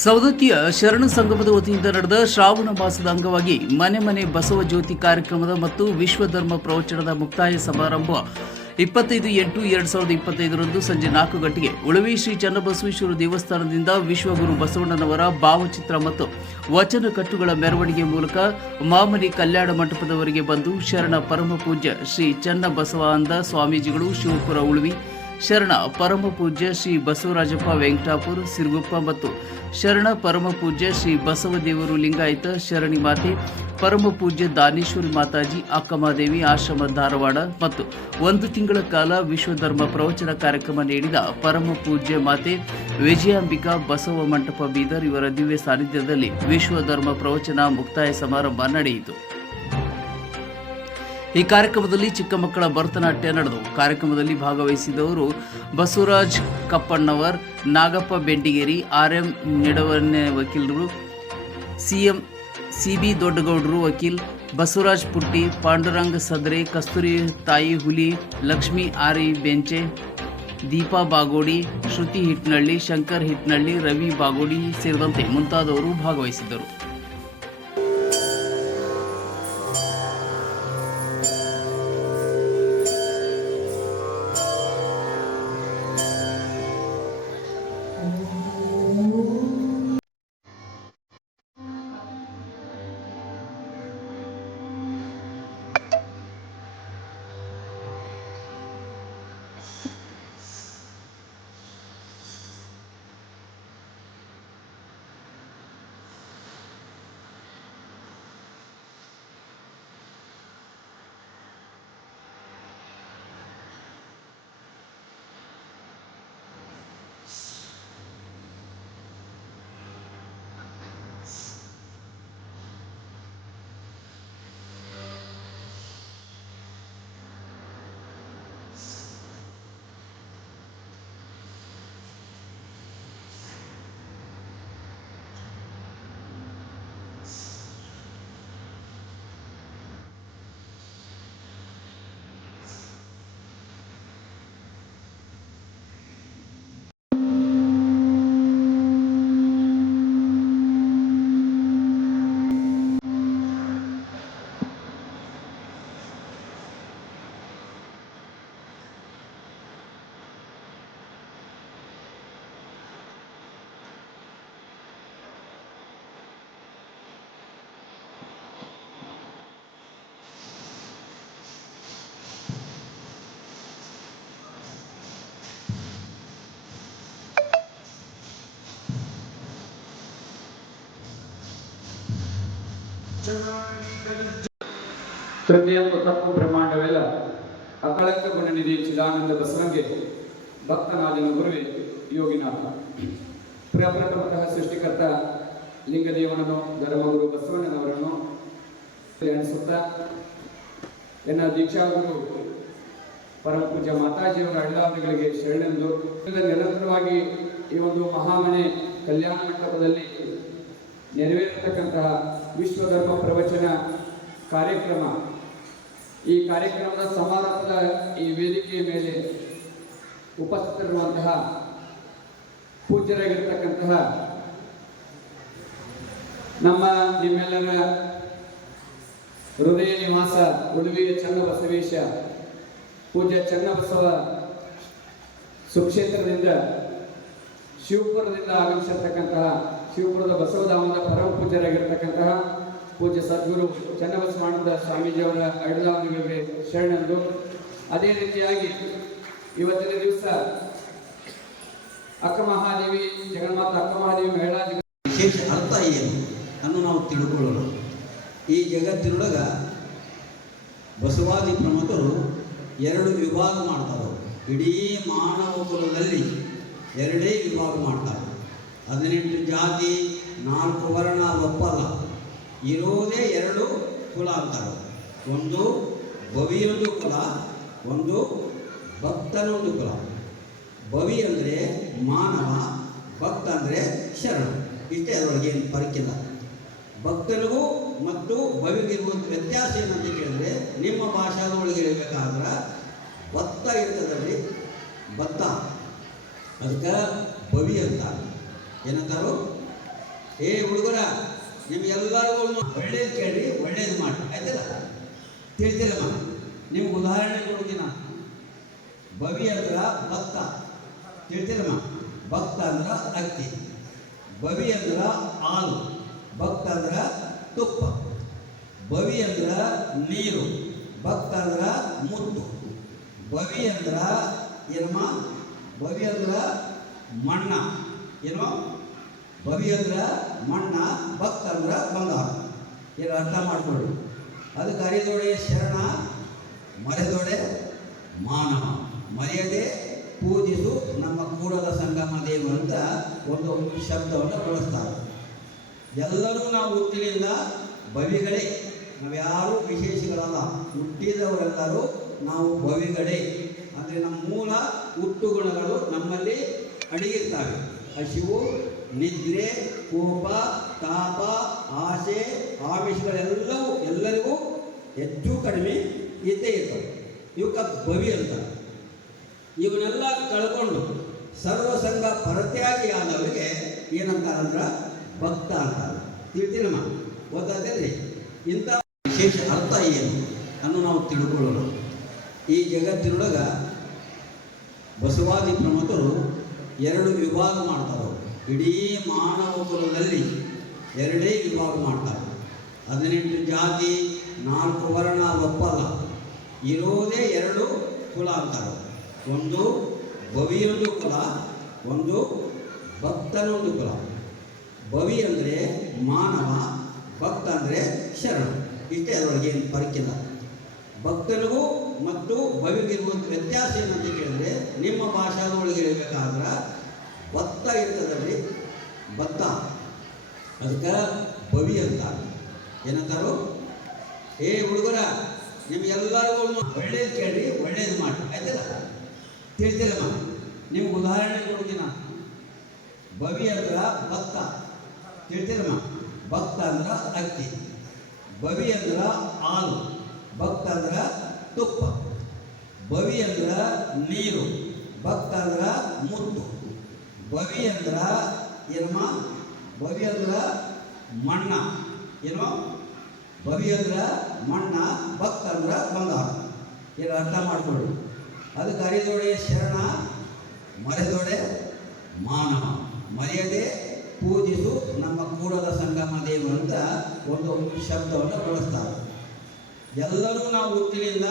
ಸವದತ್ತಿಯ ಶರಣ ಸಂಗಮದ ವತಿಯಿಂದ ನಡೆದ ಶ್ರಾವಣ ಮಾಸದ ಅಂಗವಾಗಿ ಮನೆ ಮನೆ ಬಸವ ಜ್ಯೋತಿ ಕಾರ್ಯಕ್ರಮದ ಮತ್ತು ವಿಶ್ವಧರ್ಮ ಪ್ರವಚನದ ಮುಕ್ತಾಯ ಸಮಾರಂಭ ಇಪ್ಪತ್ತೈದು ಎಂಟು ಎರಡು ಸಾವಿರದ ಇಪ್ಪತ್ತೈದರಂದು ಸಂಜೆ ನಾಲ್ಕು ಗಂಟೆಗೆ ಉಳವಿ ಶ್ರೀ ಚನ್ನಬಸವೇಶ್ವರ ದೇವಸ್ಥಾನದಿಂದ ವಿಶ್ವಗುರು ಬಸವಣ್ಣನವರ ಭಾವಚಿತ್ರ ಮತ್ತು ವಚನ ಕಟ್ಟುಗಳ ಮೆರವಣಿಗೆ ಮೂಲಕ ಮಾಮನಿ ಕಲ್ಯಾಣ ಮಂಟಪದವರೆಗೆ ಬಂದು ಶರಣ ಪರಮ ಪೂಜ್ಯ ಶ್ರೀ ಚನ್ನಬಸವಾನಂದ ಸ್ವಾಮೀಜಿಗಳು ಶಿವಪುರ ಉಳುವಿ ಶರಣ, ಪರಮ ಪೂಜ್ಯ ಶ್ರೀ ಬಸವರಾಜಪ್ಪ ವೆಂಕಟಾಪುರ, ಸಿರುಗುಪ್ಪ ಮತ್ತು ಶರಣ, ಪರಮ ಪೂಜ್ಯ ಶ್ರೀ ಬಸವದೇವರು ಲಿಂಗಾಯತ, ಶರಣಿ ಮಾತೆ, ಪರಮ ಪೂಜ್ಯ ದಾನೇಶ್ವರಿ ಮಾತಾಜಿ ಅಕ್ಕಮಾದೇವಿ ಆಶ್ರಮ ಧಾರವಾಡ ಮತ್ತು ಒಂದು ತಿಂಗಳ ಕಾಲ ವಿಶ್ವಧರ್ಮ ಪ್ರವಚನ ಕಾರ್ಯಕ್ರಮ ನೀಡಿದ ಪರಮ ಪೂಜ್ಯ ಮಾತೆ ವಿಜಯಾಂಬಿಕಾ ಬಸವ ಮಂಟಪ ಬೀದರ್ ಇವರ ದಿವ್ಯ ಸಾನ್ನಿಧ್ಯದಲ್ಲಿ ವಿಶ್ವಧರ್ಮ ಪ್ರವಚನ ಮುಕ್ತಾಯ ಸಮಾರಂಭ ನಡೆಯಿತು. ಈ ಕಾರ್ಯಕ್ರಮದಲ್ಲಿ ಚಿಕ್ಕ ಮಕ್ಕಳ ಭರತನಾಟ್ಯ ನಡೆದವು ಕಾರ್ಯಕ್ರಮದಲ್ಲಿ ಭಾಗವಹಿಸಿದವರು ಬಸವರಾಜ್ ಕಪ್ಪಣ್ಣವರ್, ನಾಗಪ್ಪ ಬೆಂಡಿಗೇರಿ, ಆರ್ ಎಂ ನಿಡವನ್ನೆ ವಕೀಲರು ಸಿ ಬಿ ದೊಡ್ಡಗೌಡರು ವಕೀಲ್, ಬಸವರಾಜ್ ಪುಟ್ಟಿ, ಪಾಂಡುರಂಗ ಸದ್ರೆ, ಕಸ್ತೂರಿ ತಾಯಿ ಹುಲಿ, ಲಕ್ಷ್ಮೀ ಆರಿ ಬೆಂಚೆ, ದೀಪಾ ಬಾಗೋಡಿ, ಶ್ರುತಿ ಹಿಟ್ನಳ್ಳಿ, ಶಂಕರ್ ಹಿಟ್ನಳ್ಳಿ, ರವಿ ಬಾಗೋಡಿ ಸೇರಿದಂತೆ ಮುಂತಾದವರು ಭಾಗವಹಿಸಿದ್ದರು. ಪ್ರತಿಯೊಂದು ತಪ್ಪು ಪ್ರಮಾಣವೆಲ್ಲ ಅಕಳಂಕ ಗುಣನಿಧಿ ಚಿದಾನಂದ ಬಸವಂಗೆ ಭಕ್ತನಾದಿನ ಗುರುವೆ, ಯೋಗಿನಾಥ. ಪ್ರಪ್ರಥಮತಃ ಸೃಷ್ಟಿಕರ್ತ ಲಿಂಗದೇವನನ್ನು, ಧರ್ಮಗುರು ಬಸವಣ್ಣನವರನ್ನು ಎಣಿಸುತ್ತಾ ಎನ್ನ ದೀಕ್ಷಾಗುರು ಪರಮ ಪೂಜ್ಯ ಮಾತಾಜಿಯವರ ಅಡಿದಾವಣೆಗಳಿಗೆ ಶರಣೆಂದು ನಿರಂತರವಾಗಿ ಈ ಒಂದು ಮಹಾಮನೆ ಕಲ್ಯಾಣ ಮಂಟಪದಲ್ಲಿ ನೆರವೇರತಕ್ಕಂತಹ ವಿಶ್ವಧರ್ಮ ಪ್ರವಚನ ಕಾರ್ಯಕ್ರಮ. ಈ ಕಾರ್ಯಕ್ರಮದ ಸಮಾರಂಭದ ಈ ವೇದಿಕೆಯ ಮೇಲೆ ಉಪಸ್ಥಿತರಿರುವಂತಹ ಪೂಜ್ಯರಾಗಿರ್ತಕ್ಕಂತಹ ನಮ್ಮ ನಿಮ್ಮೆಲ್ಲರ ಹೃದಯ ನಿವಾಸ ಉಡುವಿಯ ಚನ್ನಬಸವೇಶ, ಪೂಜ್ಯ ಚನ್ನಬಸವ ಸುಕ್ಷೇತ್ರದಿಂದ, ಶಿವಪುರದಿಂದ ಆಗಮಿಸಿರ್ತಕ್ಕಂತಹ ಶಿವಪುರದ ಬಸವಧಾಮದ ಪರಮ ಪೂಜ್ಯರಾಗಿರ್ತಕ್ಕಂತಹ ಪೂಜ್ಯ ಸದ್ಗುರು ಚನ್ನಬಸವಾನಂದ ಸ್ವಾಮೀಜಿಯವರ ಅಡಿದಾವಣೆಗಳಿಗೆ ಶರಣೆಂದು. ಅದೇ ರೀತಿಯಾಗಿ ಇವತ್ತಿನ ದಿವಸ ಅಕ್ಕ ಮಹಾದೇವಿ ಜಗನ್ಮಾತ ಅಕ್ಕ ಮಹಾದೇವಿ ಮಹಿಳಾ ವಿಶೇಷ ಅರ್ಥ ಏನು ಅನ್ನು ನಾವು ತಿಳ್ಕೊಳ್ಳೋಣ. ಈ ಜಗತ್ತಿನೊಳಗ ಬಸವಾದಿ ಪ್ರಮುಖರು ಎರಡು ವಿಭಾಗ ಮಾಡ್ತಾರೆ ಇಡೀ ಮಾನವ ಕುಲದಲ್ಲಿ ಎರಡೇ ವಿಭಾಗ ಮಾಡ್ತಾರೆ. ಹದಿನೆಂಟು ಜಾತಿ, ನಾಲ್ಕು ವರ್ಣ ಒಪ್ಪಲ್ಲ ಇರೋದೇ ಎರಡು ಕುಲ ಅಂತಾರೆ. ಒಂದು ಬವಿಯೊಂದು ಕುಲ, ಒಂದು ಭಕ್ತನೊಂದು ಕುಲ. ಬವಿ ಅಂದರೆ ಮಾನವ, ಭಕ್ತ ಅಂದರೆ ಶರಣ. ಇಷ್ಟೇ ಅದರೊಳಗೆ ಏನು ಪರಿಕಿಲ್ಲ. ಭಕ್ತನಿಗೂ ಮತ್ತು ಬವಿಗಿರುವ ವ್ಯತ್ಯಾಸ ಏನಂತ ಕೇಳಿದ್ರೆ, ನಿಮ್ಮ ಭಾಷಾದೊಳಗೆ ಇರಬೇಕಾದ್ರೆ ಭತ್ತ ಇರ್ತದಲ್ಲಿ ಭತ್ತ. ಅದಕ್ಕೆ ಬವಿ ಅಂತ. ಏನಂತಾರು? ಏ ಹುಡುಗರ ನಿಮ್ಗೆಲ್ಲರಿಗೂ ಒಳ್ಳೇದು ಕೇಳಿ ಒಳ್ಳೇದು ಮಾಡಿ ಆಯ್ತಲ್ಲ? ತಿಳಿತಿಲ್ಲಮ್ಮ ನಿಮ್ಗೆ ಉದಾಹರಣೆ ಕೊಡ್ತೀನ ಬವಿ ಅಂದ್ರ ಭಕ್ತ. ತಿಳಿತಿಲ್ಲಮ್ಮ ಭಕ್ತ ಅಂದ್ರ ಅಕ್ಕಿ. ಬವಿ ಅಂದ್ರ ಹಾಲು. ಭಕ್ತ ಅಂದ್ರ ತುಪ್ಪ. ಬವಿ ಅಂದ್ರ ನೀರು. ಭಕ್ತ ಅಂದ್ರ ಮುತ್ತು. ಬವಿ ಅಂದ್ರ ಏನಮ್ಮ ಬವಿ ಅಂದ್ರ ಮಣ್ಣ. ಏನೋ? ಬವಿ ಅಂದ್ರ ಮಣ್ಣ, ಭಕ್ತ ಅಂದ್ರ ಬಂಗಾರ. ಏನು ಅರ್ಥ ಮಾಡ್ಕೊಳ್ಳಿ. ಅದಕ್ಕೆ ಅರಿದೊಡೆ ಶರಣ ಮರೆದೊಡೆ ಮಾನವ. ಮರ್ಯಾದೆ ಪೂಜಿಸು ನಮ್ಮ ಕೂಡಲ ಸಂಗಮ ದೇವ ಅಂತ ಒಂದು ಶಬ್ದವನ್ನು ಬಳಸ್ತಾರೆ. ಎಲ್ಲರೂ ನಾವು ಹುಟ್ಟಿನಿಂದ ಬವಿಗಳೇ ನಾವ್ಯಾರೂ ವಿಶೇಷಗಳಲ್ಲ. ಹುಟ್ಟಿದವರೆಲ್ಲರೂ ನಾವು ಬವಿಗಳೇ ಅಂದರೆ ನಮ್ಮ ಮೂಲ ಹುಟ್ಟು ಗುಣಗಳು ನಮ್ಮಲ್ಲಿ ಅಡಗಿರ್ತವೆ. ಹಸಿವು, ನಿದ್ರೆ, ಕೋಪ, ತಾಪ, ಆಸೆ ಆಮಿಷಗಳೆಲ್ಲವೂ ಎಲ್ಲರಿಗೂ ಹೆಚ್ಚು ಕಡಿಮೆ ಇದ್ದೇ ಇರ್ತವೆ. ಇವಕ್ಕ ಭವಿ ಅಂತ. ಇವನ್ನೆಲ್ಲ ಕಳ್ಕೊಂಡು ಸರ್ವಸಂಗ ಪರತ್ಯಾಗಿ ಆದವರಿಗೆ ಏನಂತಾರಂದ್ರ ಭಕ್ತ ಅಂತಾರೆ. ತಿಳ್ತೀನಮ್ಮ ಗೊತ್ತಾಗ್ತೇನ್ರಿ ಇಂಥ ವಿಶೇಷ ಅರ್ಥ ಏನು ಅನ್ನು ನಾವು ತಿಳ್ಕೊಳ್ಳೋಣ. ಈ ಜಗತ್ತಿನೊಳಗ ಬಸವಾದಿ ಪ್ರಮುಖರು ಎರಡು ವಿಭಾಗ ಮಾಡ್ತಾರೆ. ಇಡೀ ಮಾನವ ಕುಲದಲ್ಲಿ ಎರಡೇ ವಿಭಾಗ ಮಾಡ್ತಾರೆ. ಹದಿನೆಂಟು ಜಾತಿ, ನಾಲ್ಕು ವರ್ಣ ಒಪ್ಪಲ್ಲ ಇರೋದೇ ಎರಡು ಕುಲ ಅಂತಾರೆ ಒಂದು ಬವಿಯೊಂದು ಕುಲ, ಒಂದು ಭಕ್ತನೊಂದು ಕುಲ. ಬವಿ ಅಂದರೆ ಮಾನವ, ಭಕ್ತ ಅಂದರೆ ಶರಣ. ಇಷ್ಟೇ ಅದರೊಳಗೆ ಏನು ಪರಕಿಲ್ಲ ಭಕ್ತನಿಗೂ ಮತ್ತು ಭವಿಗಿರುವಂಥ ವ್ಯತ್ಯಾಸ ಏನಂತ ಕೇಳಿದ್ರೆ ನಿಮ್ಮ ಭಾಷಾದೊಳಗೆ ಹೇಳ್ಬೇಕಾದ್ರೆ ಭತ್ತ ಇರ್ತದಲ್ಲಿ ಭತ್ತ ಅದಕ್ಕೆ ಭವಿ ಅಂತ. ಏನಂತಾರು? ಏ ಹುಡುಗರ ನಿಮ್ಗೆಲ್ಲರಿಗೂ ಒಳ್ಳೇದು ಕೇಳಿ ಒಳ್ಳೇದು ಮಾಡಿ ಆಯ್ತಲ್ಲ? ತಿಳಿತಿಲ್ಲಮ್ಮ ನಿಮ್ಗೆ ಉದಾಹರಣೆ ಕೊಡ್ತೀನ ಭವಿ ಅಂದ್ರೆ ಭತ್ತ ತಿಳಿತಿಲ್ಲಮ್ಮ ಭಕ್ತ ಅಂದ್ರೆ ಅಕ್ಕಿ. ಭವಿ ಅಂದ್ರೆ ಹಾಲು. ಭಕ್ತ ಅಂದ್ರೆ ತುಪ್ಪ. ಬವಿ ಅಂದ್ರ ನೀರು. ಭಕ್ತ ಅಂದ್ರ ಮುತ್ತು. ಬವಿ ಅಂದ್ರ ಏನಮ್ಮ ಬವಿ ಅಂದ್ರ ಮಣ್ಣ. ಏನು? ಬವಿ ಅಂದ್ರ ಮಣ್ಣ, ಭಕ್ತ ಅಂದ್ರ ಬಂಗಾರ. ಏನು ಅರ್ಥ ಮಾಡ್ಕೊಳ್ಳಿ. ಅದಕ್ಕೆ ಅರಿದೊಡೆ ಶರಣ, ಮರೆದೊಡೆ ಮಾನವ. ಮರೆಯದೆ ಪೂಜಿಸು ನಮ್ಮ ಕೂಡದ ಸಂಗಮ ದೇವ ಅಂತ ಒಂದು ಶಬ್ದವನ್ನು ಬಳಸ್ತಾರೆ. ಎಲ್ಲರೂ ನಾವು ಹುಟ್ಟಿನಿಂದ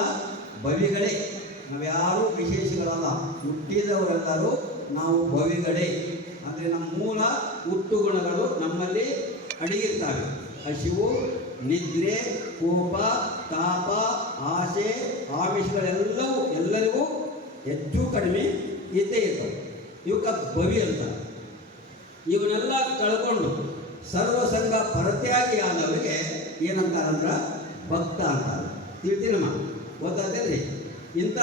ಭವಿಗಳೇ ನಾವ್ಯಾರೂ ವಿಶೇಷಗಳಲ್ಲ, ಹುಟ್ಟಿದವರೆಲ್ಲರೂ ನಾವು ಭವಿಗಳೇ ಅಂದರೆ ನಮ್ಮ ಮೂಲ ಹುಟ್ಟು ಗುಣಗಳು ನಮ್ಮಲ್ಲಿ ಅಡಗಿರ್ತವೆ. ಹಸಿವು, ನಿದ್ರೆ, ಕೋಪ, ತಾಪ, ಆಸೆ, ಆಮಿಷಗಳೆಲ್ಲವೂ, ಎಲ್ಲರಿಗೂ ಹೆಚ್ಚು ಕಡಿಮೆ ಇದ್ದೇ ಇರ್ತವೆ. ಇವಕ್ಕ ಭವಿ ಅಂತ. ಇವನ್ನೆಲ್ಲ ಕಳ್ಕೊಂಡು ಸರ್ವಸಂಗ ಪರತೆಯಾಗಿ ಆದವರಿಗೆ ಏನಂತಾರಂದ್ರ ಭಕ್ತ ಅಂತಾರೆ. ತಿಳ್ತೀನಮ್ಮ ಗೊತ್ತಾಗ್ತೇನೆ ಇಂಥ